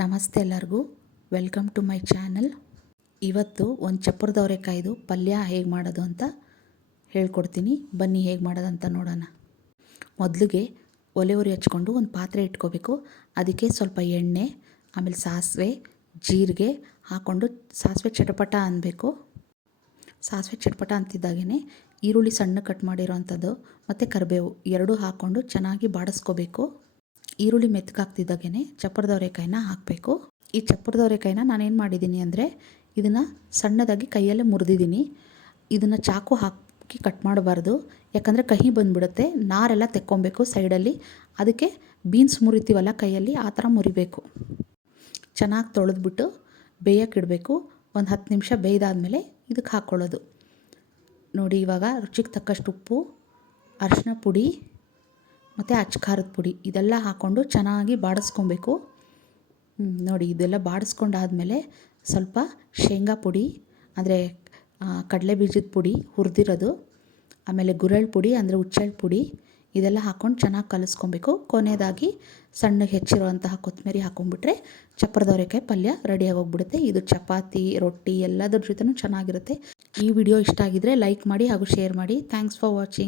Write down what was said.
ನಮಸ್ತೆ ಎಲ್ಲರಿಗೂ, welcome to my channel. ಇವತ್ತು ಒಂದು ಚಪ್ಪರದ ಅವರೆಕಾಯ್ದು ಪಲ್ಯ ಹೇಗೆ ಮಾಡೋದು ಅಂತ ಹೇಳ್ಕೊಡ್ತೀನಿ. ಬನ್ನಿ ಹೇಗೆ ಮಾಡೋದಂತ ನೋಡೋಣ. ಮೊದಲಿಗೆ ಒಲೆ ಉರಿ ಹಚ್ಕೊಂಡು ಒಂದು ಪಾತ್ರೆ ಇಟ್ಕೋಬೇಕು. ಅದಕ್ಕೆ ಸ್ವಲ್ಪ ಎಣ್ಣೆ, ಆಮೇಲೆ ಸಾಸಿವೆ, ಜೀರಿಗೆ ಹಾಕ್ಕೊಂಡು ಸಾಸಿವೆ ಚಟಪಟ ಅನ್ನಬೇಕು. ಸಾಸಿವೆ ಚಟಪಟ ಅಂತಿದ್ದಾಗೇ ಈರುಳ್ಳಿ ಸಣ್ಣ ಕಟ್ ಮಾಡಿರೋವಂಥದ್ದು ಮತ್ತು ಕರಿಬೇವು ಎರಡೂ ಹಾಕ್ಕೊಂಡು ಚೆನ್ನಾಗಿ ಬಾಡಿಸ್ಕೋಬೇಕು. ಈರುಳ್ಳಿ ಮೆತ್ತಗಾಗ್ತಿದ್ದಾಗೇ ಚಪ್ಪರದ ಅವರೆಕಾಯಿನ ಹಾಕಬೇಕು. ಈ ಚಪ್ಪರದ ಅವರೆಕಾಯಿನ ನಾನೇನು ಮಾಡಿದ್ದೀನಿ ಅಂದರೆ ಇದನ್ನು ಸಣ್ಣದಾಗಿ ಕೈಯಲ್ಲೇ ಮುರಿದಿದ್ದೀನಿ. ಇದನ್ನು ಚಾಕು ಹಾಕಿ ಕಟ್ ಮಾಡಬಾರ್ದು, ಯಾಕಂದರೆ ಕಹಿ ಬಂದುಬಿಡುತ್ತೆ. ನಾರೆಲ್ಲ ತೆಕ್ಕೊಬೇಕು ಸೈಡಲ್ಲಿ. ಅದಕ್ಕೆ ಬೀನ್ಸ್ ಮುರಿತೀವಲ್ಲ ಕೈಯಲ್ಲಿ, ಆ ಥರ ಮುರಿಬೇಕು. ಚೆನ್ನಾಗಿ ತೊಳೆದ್ಬಿಟ್ಟು ಬೇಯೋಕ್ಕಿಡಬೇಕು. ಒಂದು 10 ನಿಮಿಷ ಬೇಯ್ದಾದಮೇಲೆ ಇದಕ್ಕೆ ಹಾಕ್ಕೊಳ್ಳೋದು. ನೋಡಿ, ಇವಾಗ ರುಚಿಗೆ ತಕ್ಕಷ್ಟು ಉಪ್ಪು, ಅರಿಶಿನ ಪುಡಿ ಮತ್ತು ಅಚ್ಕಾರದ ಪುಡಿ ಇದೆಲ್ಲ ಹಾಕ್ಕೊಂಡು ಚೆನ್ನಾಗಿ ಬಾಡಿಸ್ಕೊಬೇಕು. ನೋಡಿ, ಇದೆಲ್ಲ ಬಾಡಿಸ್ಕೊಂಡಾದಮೇಲೆ ಸ್ವಲ್ಪ ಶೇಂಗಾ ಪುಡಿ ಅಂದರೆ ಕಡಲೆ ಬೀಜದ ಪುಡಿ ಹುರಿದಿರೋದು, ಆಮೇಲೆ ಗುರೆಳ್ಳು ಪುಡಿ ಅಂದರೆ ಹುಚ್ಚೆಳ್ಳು ಪುಡಿ ಇದೆಲ್ಲ ಹಾಕ್ಕೊಂಡು ಚೆನ್ನಾಗಿ ಕಲಿಸ್ಕೊಬೇಕು. ಕೊನೆಯದಾಗಿ ಸಣ್ಣಗೆ ಹೆಚ್ಚಿರುವಂತಹ ಕೊತ್ತಂಬರಿ ಹಾಕ್ಕೊಂಡ್ಬಿಟ್ರೆ ಚಪ್ಪರದ ಅವರೆಕಾಯಿ ಪಲ್ಯ ರೆಡಿಯಾಗಿ ಹೋಗ್ಬಿಡುತ್ತೆ. ಇದು ಚಪಾತಿ, ರೊಟ್ಟಿ ಎಲ್ಲದರ ಜೊತೆನೂ ಚೆನ್ನಾಗಿರುತ್ತೆ. ಈ ವಿಡಿಯೋ ಇಷ್ಟ ಆಗಿದ್ರೆ ಲೈಕ್ ಮಾಡಿ ಹಾಗೂ ಶೇರ್ ಮಾಡಿ. Thanks for watching.